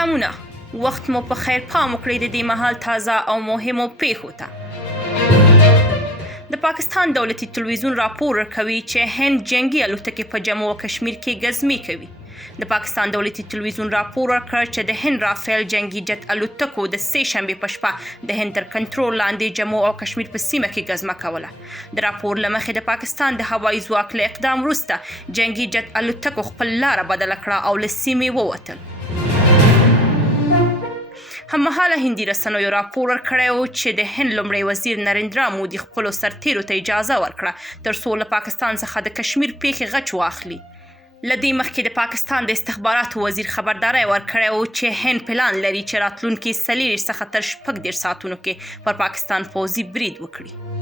سلامونه، وخت مو په خیر پام وکړئ د دې مهال تازه او مهمو پیښو ته. د پاکستان دولتي تلویزیون راپور ورکوي چې هند جنگي الوتکې په جموں او کشمیر کې ګزمې کوي. د پاکستان دولتي تلویزیون راپور ورکړ چې د هند رافیل جنگي جت الوتکو د سې شنبې په شپه د هند تر کنټرول لاندې جموں او کشمیر په سیمه کې ګزمه کوله. د راپور له مخې د پاکستان د هوایي ځواک له اقدام وروسته جنگي جت الوتکو خپل لاره بدله کړه او له سیمې ووتل. هممهاله هندي رسنیو راپور ورکړی و چې د هند لومړی وزیر نریندرا مودي خپلو سرتیرو ته اجازه ورکړه تر څو له پاکستان څخه د کشمیر پیښې غچ واخلي. له دې مخکې د پاکستان د استخباراتو وزیر خبرداری ورکړی و چې هند پلان لري چې راتلونکي 40 څخه تر 60 ساعتونو کې پر پاکستان پوځي برید وکړي.